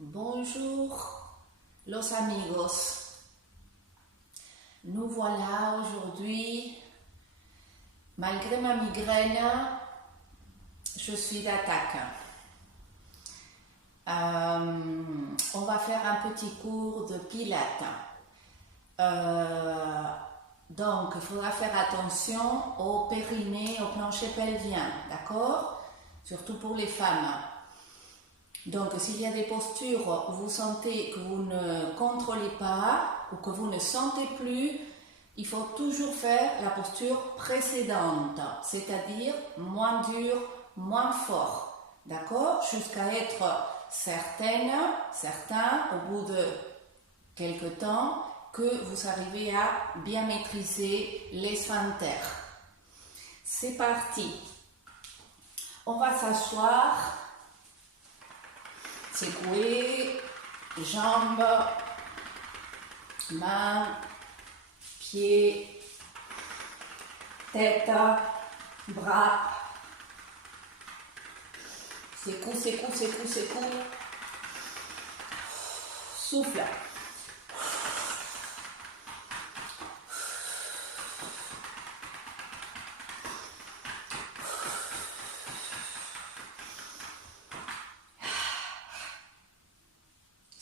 Bonjour los amigos. Nous voilà aujourd'hui, malgré ma migraine, je suis d'attaque. On va faire un petit cours de pilates. Donc, il faudra faire attention au périnée, au plancher pelvien, d'accord? Surtout pour les femmes. Donc, s'il y a des postures où vous sentez que vous ne contrôlez pas ou que vous ne sentez plus, il faut toujours faire la posture précédente, c'est-à-dire moins dur, moins fort, d'accord? Jusqu'à être certain, au bout de quelques temps, que vous arrivez à bien maîtriser les sphincters. C'est parti. On va s'asseoir. Secouer, jambes, mains, pieds, tête, bras. Secoue. Souffle.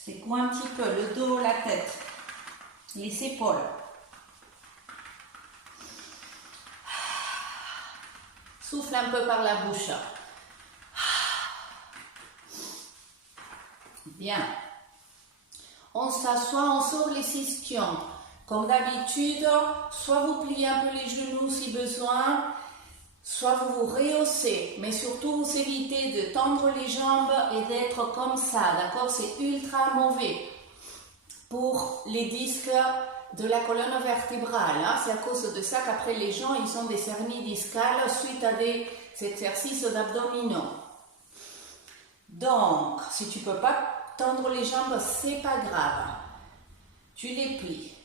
Secoue un petit peu le dos, la tête, les épaules. Souffle un peu par la bouche. Bien. On s'assoit, on sauve les ischions. Comme d'habitude, soit vous pliez un peu les genoux si besoin, soit vous vous rehaussez, mais surtout vous évitez de tendre les jambes et d'être comme ça, d'accord? C'est ultra mauvais pour les disques de la colonne vertébrale. Hein? C'est à cause de ça qu'après les gens, ils ont des hernies discales suite à des exercices d'abdominaux. Donc, si tu ne peux pas tendre les jambes, c'est pas grave. Tu les plies.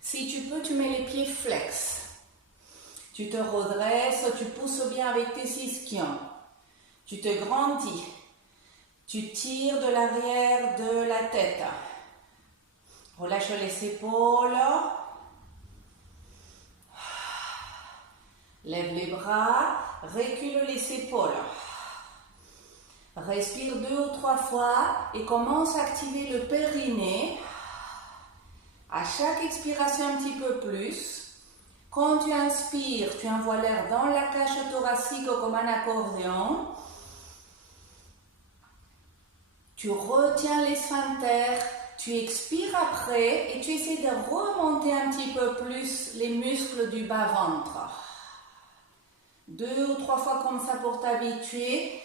Si tu peux, tu mets les pieds flex. Tu te redresses, tu pousses bien avec tes ischions. Tu te grandis. Tu tires de l'arrière de la tête. Relâche les épaules. Lève les bras. Recule les épaules. Respire 2 ou 3 fois et commence à activer le périnée. À chaque expiration un petit peu plus. Quand tu inspires, tu envoies l'air dans la cage thoracique comme un accordéon. Tu retiens les sphincters, tu expires après et tu essaies de remonter un petit peu plus les muscles du bas-ventre. 2 ou 3 fois comme ça pour t'habituer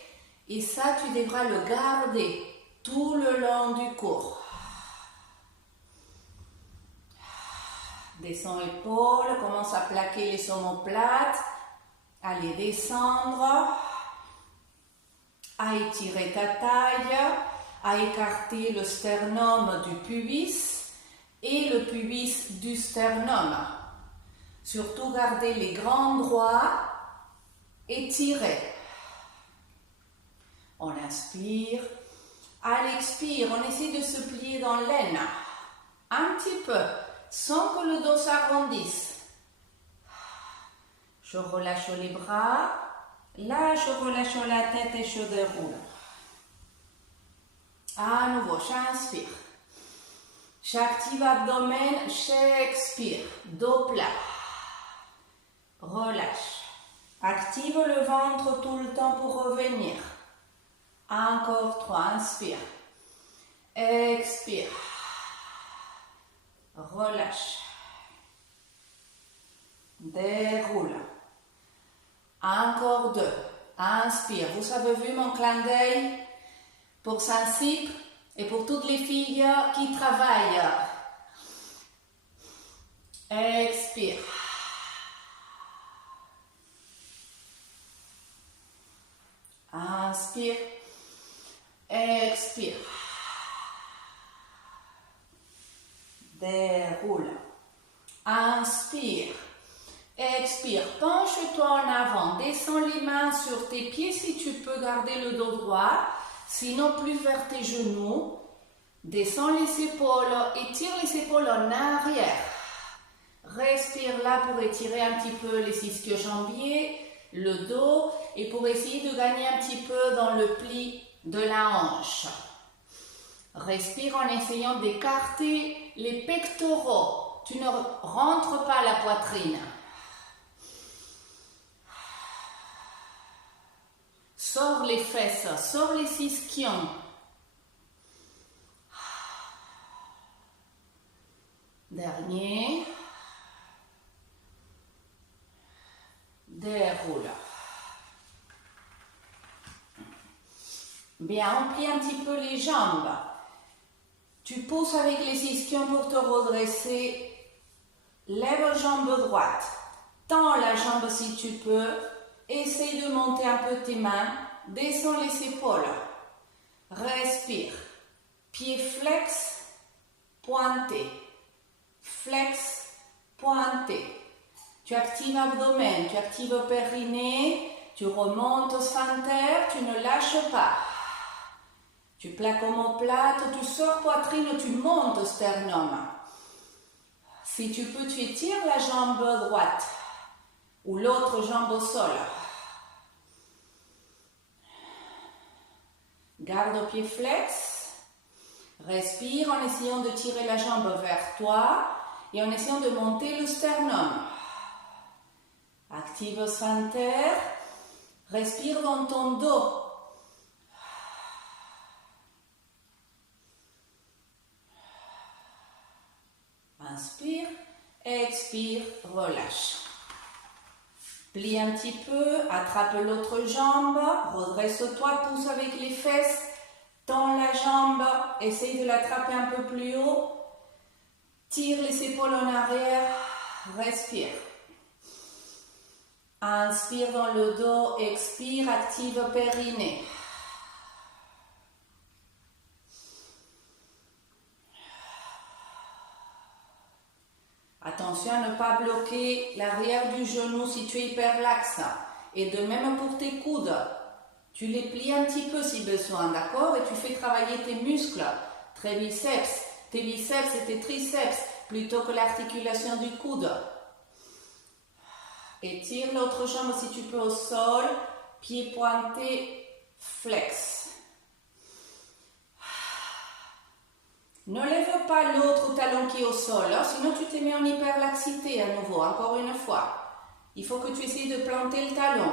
et ça, tu devras le garder tout le long du cours. Descends épaules, commence à plaquer les omoplates, à les descendre, à étirer ta taille, à écarter le sternum du pubis et le pubis du sternum. Surtout garder les grands droits étirés. On inspire, à l'expire, on essaie de se plier dans l'aine, un petit peu. Sans que le dos s'arrondisse. Je relâche les bras. Là, je relâche la tête et je déroule. À nouveau, j'inspire. J'active l'abdomen, j'expire. Dos plat. Relâche. Active le ventre tout le temps pour revenir. Encore 3, inspire. Expire. Relâche. Déroule. Encore 2. Inspire. Vous avez vu mon clin d'œil pour Saint-Cyp et pour toutes les filles qui travaillent. Expire. Inspire. Expire. Déroule. Inspire. Expire. Penche-toi en avant. Descends les mains sur tes pieds si tu peux garder le dos droit. sinon plus vers tes genoux. Descends les épaules, étire les épaules en arrière. Respire là pour étirer un petit peu les ischio-jambiers, le dos et pour essayer de gagner un petit peu dans le pli de la hanche. Respire en essayant d'écarter les pectoraux. Tu ne rentres pas la poitrine. Sors les fesses, sors les ischions. Dernier. Déroule. Bien, on plie un petit peu les jambes. Tu pousses avec les ischions pour te redresser. Lève la jambe droite. Tends la jambe si tu peux. Essaye de monter un peu tes mains. Descends les épaules. Respire. Pied flex, pointé. Flex, pointé. Tu actives l'abdomen, tu actives le périnée. Tu remontes au sphincter, tu ne lâches pas. Tu plaques omoplate, tu sors poitrine, tu montes au sternum. Si tu peux, tu étires la jambe droite ou l'autre jambe au sol. Garde le pied flex. Respire en essayant de tirer la jambe vers toi et en essayant de monter le sternum. Active le sphincter. Respire dans ton dos. Inspire, expire, relâche. Plie un petit peu, attrape l'autre jambe, redresse-toi, pousse avec les fesses, tends la jambe, essaye de l'attraper un peu plus haut, tire les épaules en arrière, respire. Inspire dans le dos, expire, active périnée. Attention à ne pas bloquer l'arrière du genou si tu es hyperlaxe. Et de même pour tes coudes. Tu les plies un petit peu si besoin, d'accord? Et tu fais travailler tes muscles, tes biceps et tes triceps, plutôt que l'articulation du coude. Étire l'autre jambe si tu peux au sol, pied pointé, flex. Ne lève pas l'autre talon qui est au sol, hein, sinon tu te mets en hyperlaxité à nouveau, encore une fois. Il faut que tu essayes de planter le talon.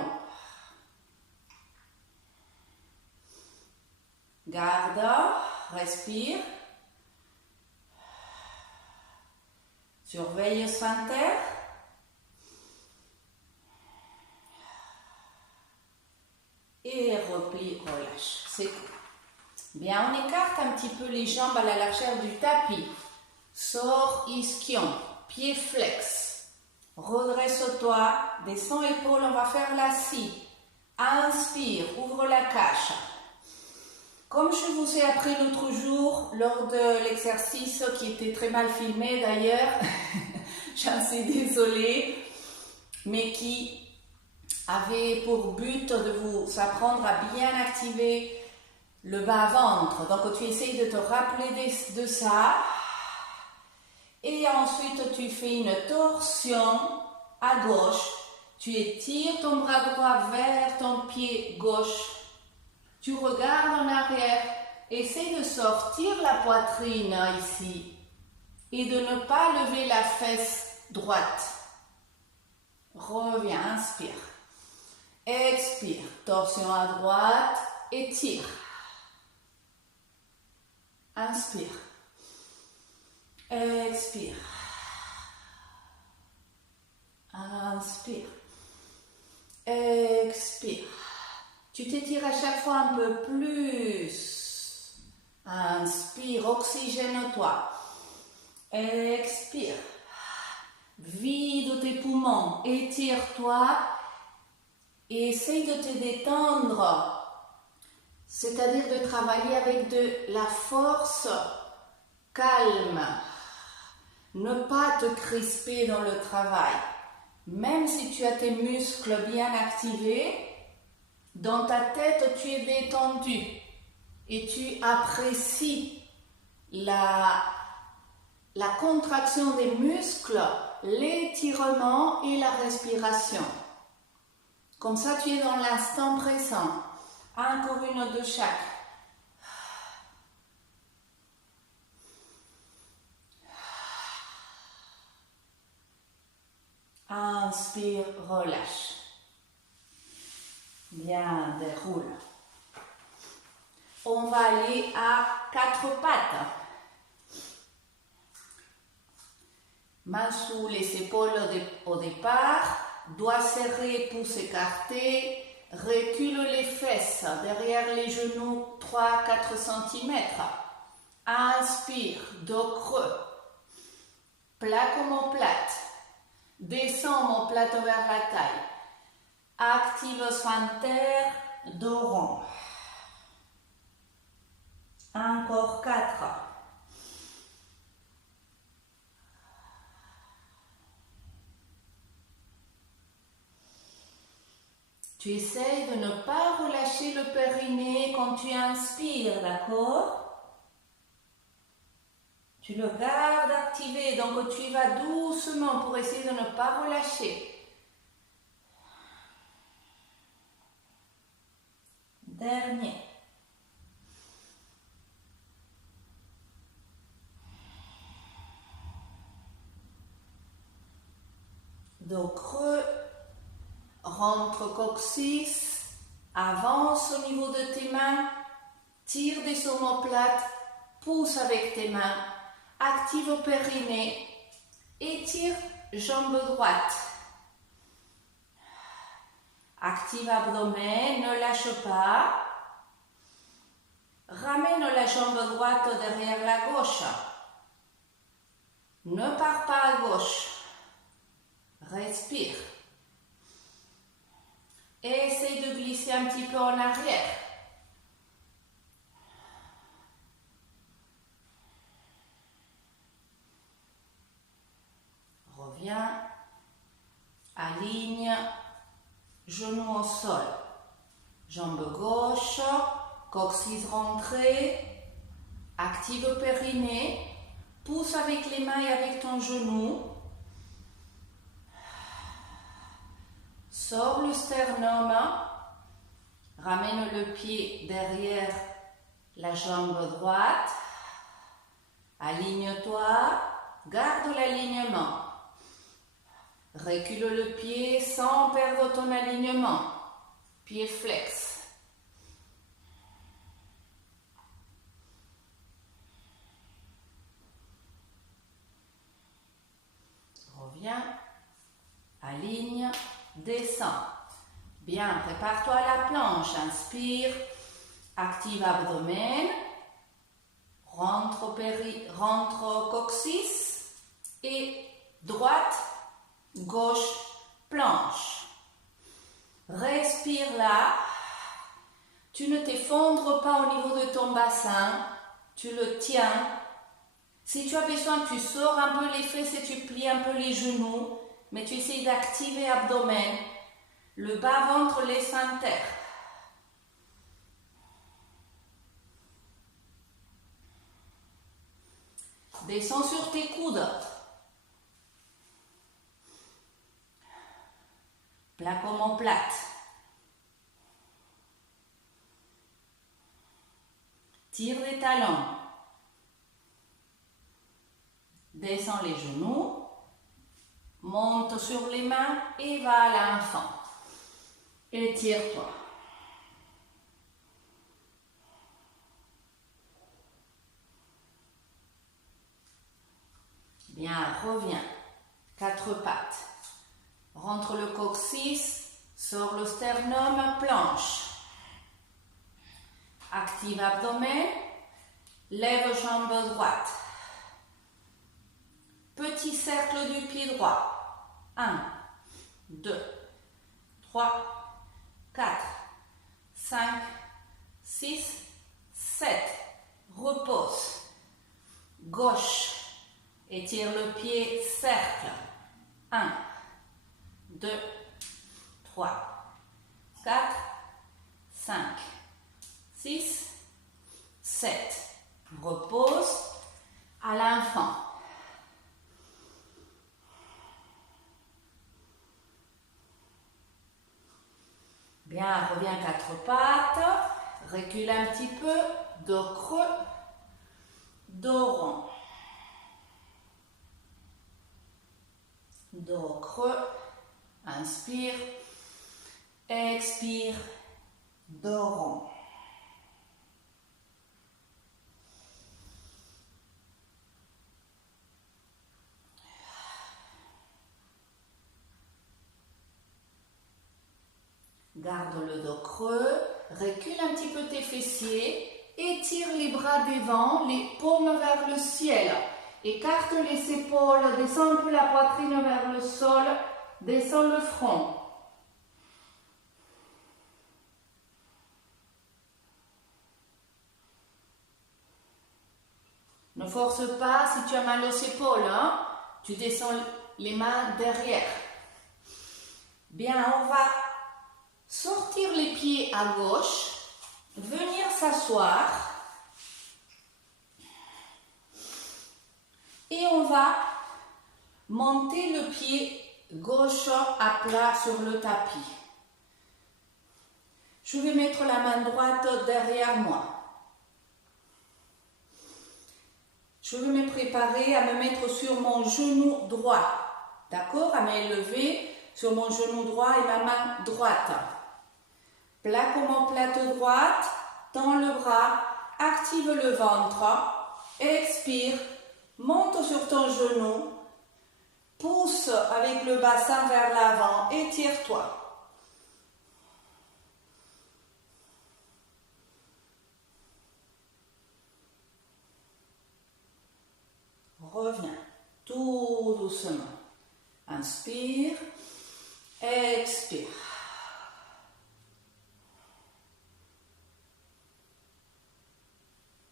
Garde, respire. Surveille le sphincter. Et replie, relâche. C'est cool. Bien, on écarte un petit peu les jambes à la largeur du tapis. Sors ischion, pied flex. Redresse-toi, descends l'épaule, on va faire la scie. Inspire, ouvre la cage. Comme je vous ai appris l'autre jour, lors de l'exercice qui était très mal filmé d'ailleurs, j'en suis désolée, mais qui avait pour but de vous apprendre à bien activer le bas-ventre. Donc tu essayes de te rappeler de ça. Et ensuite tu fais une torsion à gauche. Tu étires ton bras droit vers ton pied gauche. Tu regardes en arrière. Essaye de sortir la poitrine ici. Et de ne pas lever la fesse droite. Reviens, inspire. Expire. Torsion à droite. Étire. Inspire. Expire. Inspire. Expire. Tu t'étires à chaque fois un peu plus. Inspire, oxygène-toi. Expire. Vide tes poumons. Étire-toi. Et essaye de te détendre. C'est-à-dire de travailler avec de la force calme. Ne pas te crisper dans le travail. Même si tu as tes muscles bien activés, dans ta tête, tu es détendu. et tu apprécies la contraction des muscles, l'étirement et la respiration. Comme ça, tu es dans l'instant présent. Encore une de chaque. Inspire, relâche. Bien, déroule. On va aller à 4 pattes. Main sous les épaules au départ, doigts serrés, pouces écartés, recule les fesses derrière les genoux 3-4 cm. Inspire, dos creux, plat comme omoplate, descends omoplate vers la taille, active sphincter, dos rond. Encore 4. Tu essayes de ne pas relâcher le périnée quand tu inspires, d'accord? Tu le gardes activé, donc tu y vas doucement pour essayer de ne pas relâcher. Dernier. Dos creux, rentre coccyx, avance au niveau de tes mains, tire des omoplates, pousse avec tes mains, active au périnée, étire jambe droite. Active abdomen, ne lâche pas. Ramène la jambe droite derrière la gauche. Ne pars pas à gauche. Respire. Et essaye de glisser un petit peu en arrière. Reviens. Aligne. Genou au sol. Jambe gauche. Coccyx rentré. Active le périnée. Pousse avec les mains et avec ton genou. Sors le sternum, ramène le pied derrière la jambe droite, aligne-toi, garde l'alignement. Recule le pied sans perdre ton alignement, pied flex. Reviens, aligne. Descends. Bien, prépare-toi à la planche. Inspire. Active abdomen. Rentre coccyx. Et droite, gauche, planche. Respire là. Tu ne t'effondres pas au niveau de ton bassin. Tu le tiens. Si tu as besoin, tu sors un peu les fesses et tu plies un peu les genoux. Mais tu essayes d'activer l'abdomen, le bas-ventre, les sphincters. Descends sur tes coudes. Plat comme omoplate. Tire les talons. Descends les genoux. Monte sur les mains et va à l'enfant. Étire-toi. Bien, reviens. 4 pattes. Rentre le coccyx, sors le sternum, planche. Active abdomen, lève jambe droite. Petit cercle du pied droit. 1, 2, 3, 4, 5, 6, 7. Repose. Gauche. Étire le pied, cercle. 1, 2, 3, 4, 5, 6, 7. Repose à l'enfant. Bien, reviens quatre pattes. Recule un petit peu. Dos creux. Dos rond. Dos creux. Inspire. Expire. Dos rond. Garde le dos creux, recule un petit peu tes fessiers, étire les bras devant, les paumes vers le ciel. Écarte les épaules, descends un peu la poitrine vers le sol, descends le front. Ne force pas si tu as mal aux épaules, hein? Tu descends les mains derrière. Bien, on va sortir les pieds à gauche, venir s'asseoir et on va monter le pied gauche à plat sur le tapis. Je vais mettre la main droite derrière moi. Je vais me préparer à me mettre sur mon genou droit, d'accord? À m'élever sur mon genou droit et ma main droite. Plat comme omoplate droite, tends le bras, active le ventre, expire, monte sur ton genou, pousse avec le bassin vers l'avant, étire-toi. Reviens tout doucement. Inspire, expire.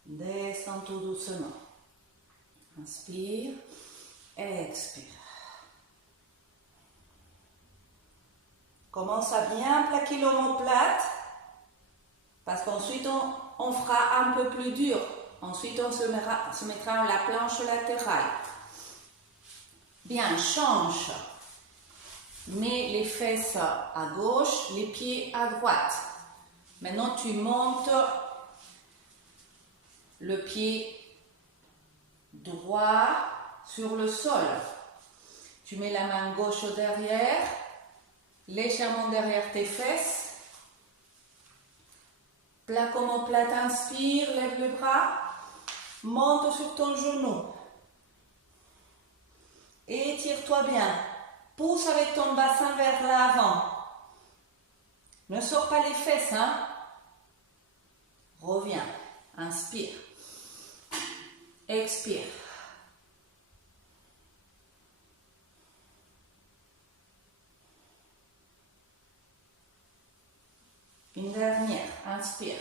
Descends tout doucement. Inspire, expire. Commence à bien plaquer l'omoplate parce qu'ensuite on fera un peu plus dur. Ensuite on se mettra à la planche latérale. Bien, change. Mets les fesses à gauche, les pieds à droite. Maintenant tu montes le pied droit sur le sol. Tu mets la main gauche derrière, légèrement derrière tes fesses. Plat comme omoplate, inspire, lève le bras, monte sur ton genou. Étire-toi bien. Pousse avec ton bassin vers l'avant. Ne sors pas les fesses, hein? Reviens. Inspire. Expire. Une dernière. Inspire.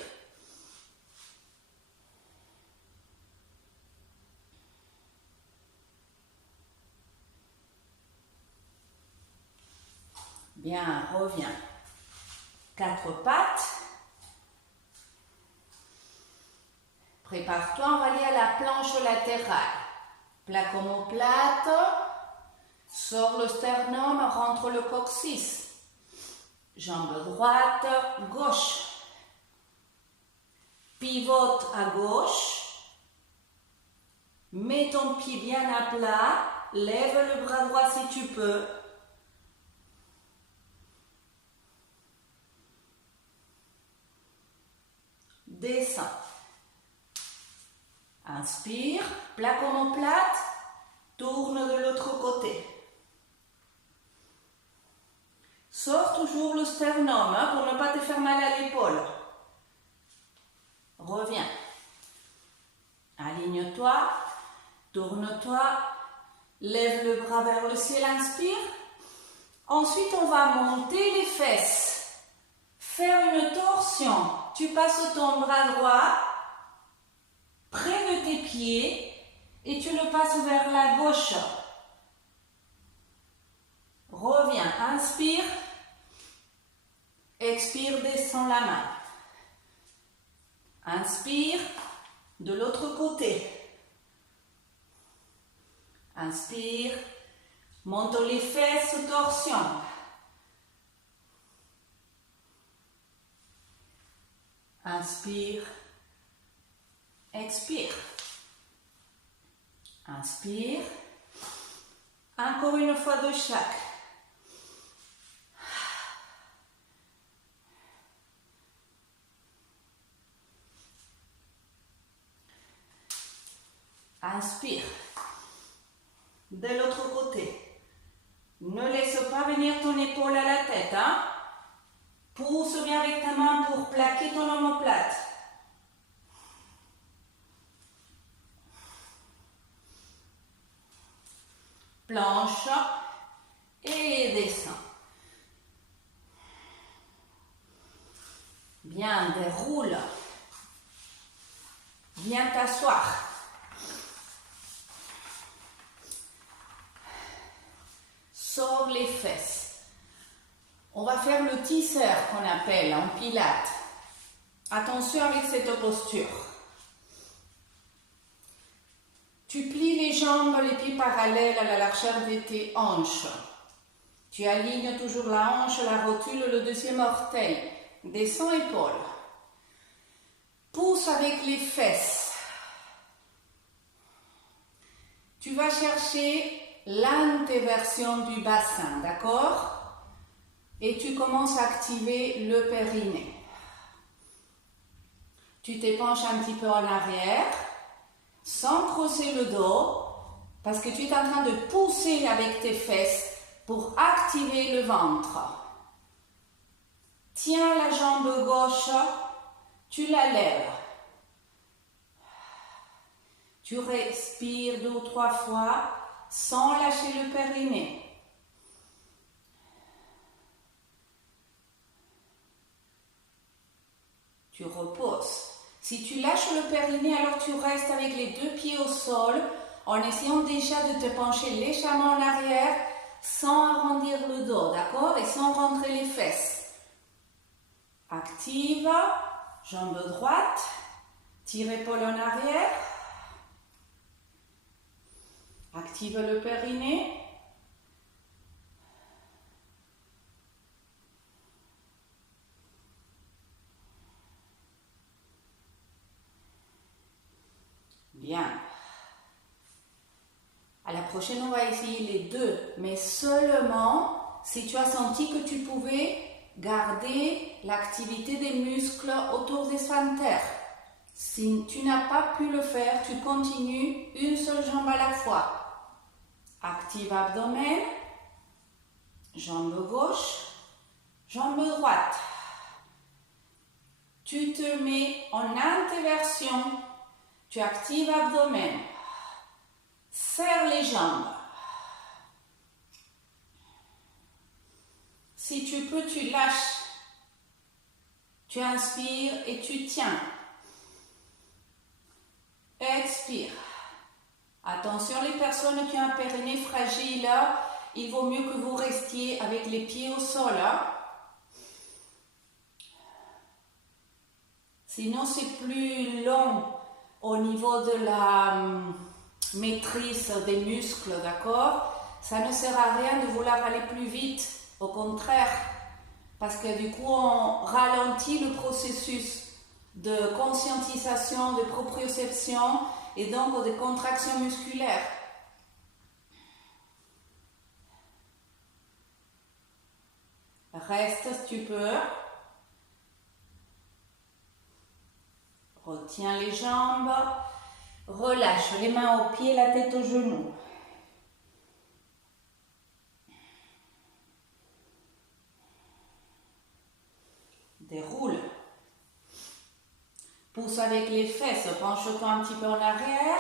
Bien, reviens. Quatre pattes. Prépare-toi, on va aller à la planche latérale. Plat comme omoplate. Sors le sternum, rentre le coccyx. Jambe droite, gauche. Pivote à gauche. Mets ton pied bien à plat. Lève le bras droit si tu peux. Descends. Inspire, plat comme omoplate, tourne de l'autre côté. Sors toujours le sternum pour ne pas te faire mal à l'épaule. Reviens. Aligne-toi, tourne-toi, lève le bras vers le ciel, inspire. Ensuite, on va monter les fesses. Faire une torsion. Tu passes ton bras droit près de tes pieds et tu le passes vers la gauche. Reviens, inspire, expire, descends la main. Inspire, De l'autre côté. Inspire. Monte les fesses, torsion. Inspire. Expire. Inspire. Encore une fois de chaque. Inspire. De l'autre côté. Ne laisse pas venir ton épaule à la tête. Hein? Pousse bien avec ta main pour plaquer ton omoplate. Planche et descends. Bien, déroule. Viens t'asseoir. Sors les fesses. On va faire le tisseur qu'on appelle en pilates. Attention avec cette posture. Tu plies les jambes, les pieds parallèles à la largeur de tes hanches. Tu alignes toujours la hanche, la rotule, le deuxième orteil. Descends épaules. Pousse avec les fesses. Tu vas chercher l'antéversion du bassin, d'accord? Et tu commences à activer le périnée. Tu t'épanches un petit peu en arrière, sans creuser le dos, parce que tu es en train de pousser avec tes fesses pour activer le ventre. Tiens la jambe gauche, tu la lèves. Tu respires 2 ou 3 fois sans lâcher le périnée. Tu reposes. Si tu lâches le périnée, alors tu restes avec les 2 pieds au sol en essayant déjà de te pencher légèrement en arrière sans arrondir le dos, d'accord? Et sans rentrer les fesses. Active, jambe droite, tire épaule en arrière. Active le périnée. Bien. À la prochaine, on va essayer les 2, mais seulement si tu as senti que tu pouvais garder l'activité des muscles autour des sphincters. Si tu n'as pas pu le faire, tu continues une seule jambe à la fois. Active abdomen, jambe gauche, jambe droite. Tu te mets en antéversion, tu actives abdomen, serre les jambes. Si tu peux, tu lâches. Tu inspires et tu tiens. Expire. Attention les personnes qui ont un périnée fragile, il vaut mieux que vous restiez avec les pieds au sol. Sinon c'est plus long au niveau de la maîtrise des muscles, d'accord? Ça ne sert à rien de vouloir aller plus vite, au contraire, parce que du coup on ralentit le processus de conscientisation, de proprioception et donc de contraction musculaire. Reste si tu peux. Retiens les jambes. Relâche les mains aux pieds, la tête aux genoux. Déroule. Pousse avec les fesses, penche-toi un petit peu en arrière.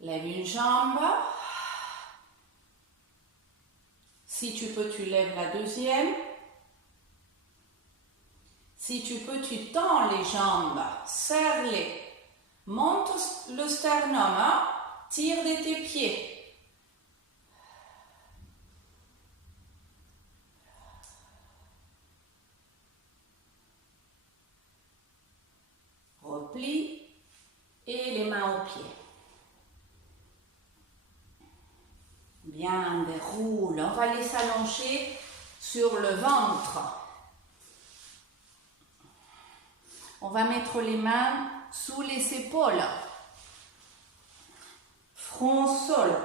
Lève une jambe. Si tu peux, tu lèves la deuxième. Si tu peux, tu tends les jambes, serre-les. Monte le sternum, tire de tes pieds. Replie. mains aux pieds. Bien, déroule. On va les s'allonger sur le ventre. On va mettre les mains sous les épaules. Front au sol.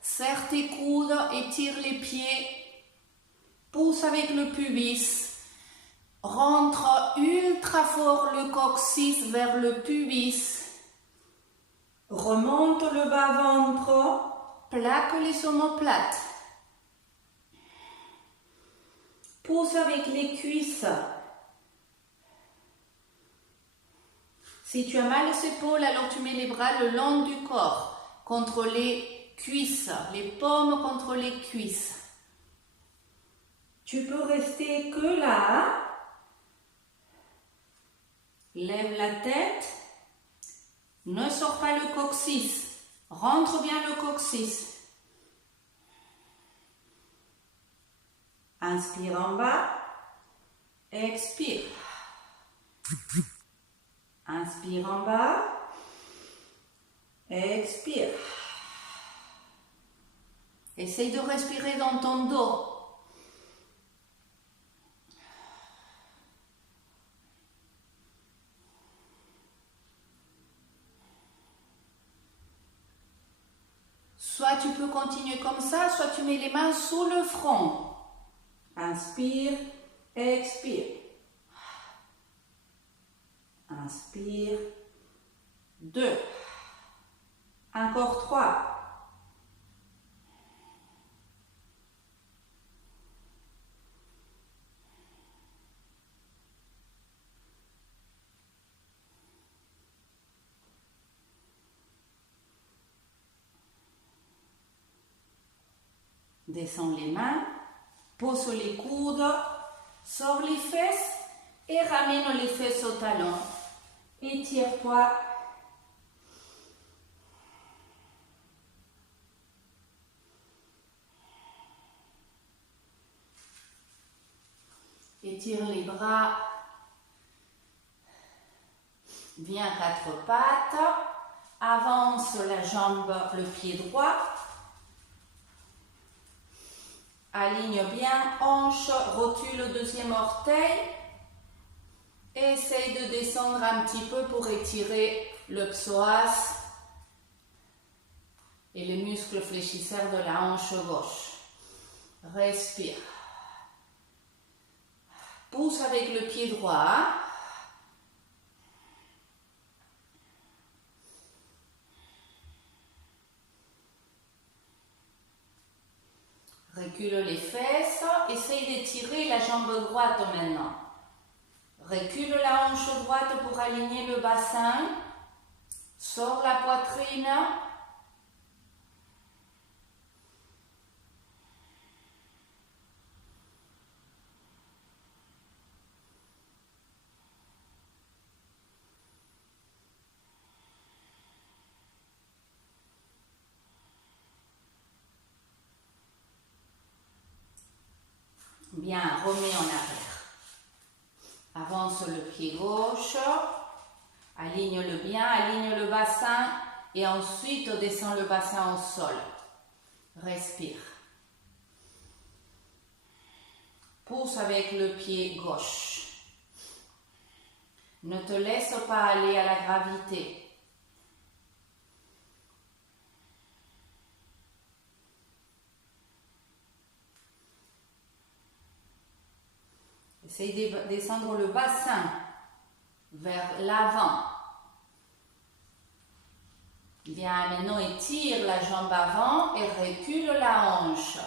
Serre tes coudes, étire les pieds. Pousse avec le pubis. Rentre ultra fort le coccyx vers le pubis. Remonte le bas-ventre. Plaque les omoplates. Pousse avec les cuisses. Si tu as mal aux épaules, alors tu mets les bras le long du corps, contre les cuisses, les paumes contre les cuisses. Tu peux rester que là. Lève la tête. Ne sors pas le coccyx. Rentre bien le coccyx. Inspire en bas. Expire. Inspire en bas. Expire. Essaye de respirer dans ton dos. Soit tu peux continuer comme ça, soit tu mets les mains sous le front. Inspire, expire. Inspire. 2. Encore 3. Descends les mains, pose les coudes, sors les fesses et ramène les fesses au talon. Étire-toi. Étire les bras. Viens quatre pattes. Avance la jambe, le pied droit. Aligne bien, hanche, rotule le deuxième orteil. Essaye de descendre un petit peu pour étirer le psoas et les muscles fléchisseurs de la hanche gauche. Respire. Pousse avec le pied droit. Recule les fesses. Essaye d'étirer la jambe droite maintenant. Recule la hanche droite pour aligner le bassin. Sors la poitrine. Bien, remets en arrière. Avance le pied gauche. Aligne-le bien, aligne le bassin et ensuite descends le bassin au sol. Respire. Pousse avec le pied gauche. Ne te laisse pas aller à la gravité. Essaye de descendre le bassin vers l'avant. Bien, maintenant étire la jambe avant et recule la hanche.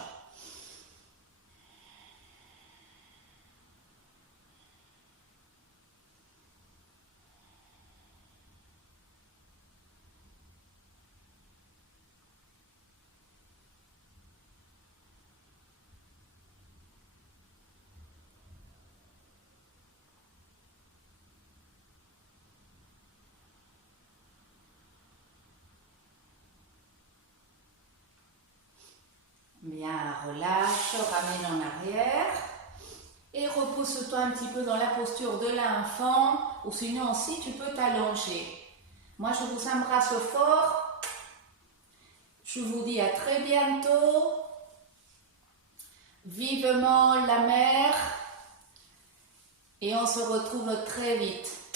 Bien, relâche, ramène en arrière et repousse-toi un petit peu dans la posture de l'enfant ou sinon aussi tu peux t'allonger. Moi, je vous embrasse fort. Je vous dis à très bientôt. Vivement la mer. Et on se retrouve très vite.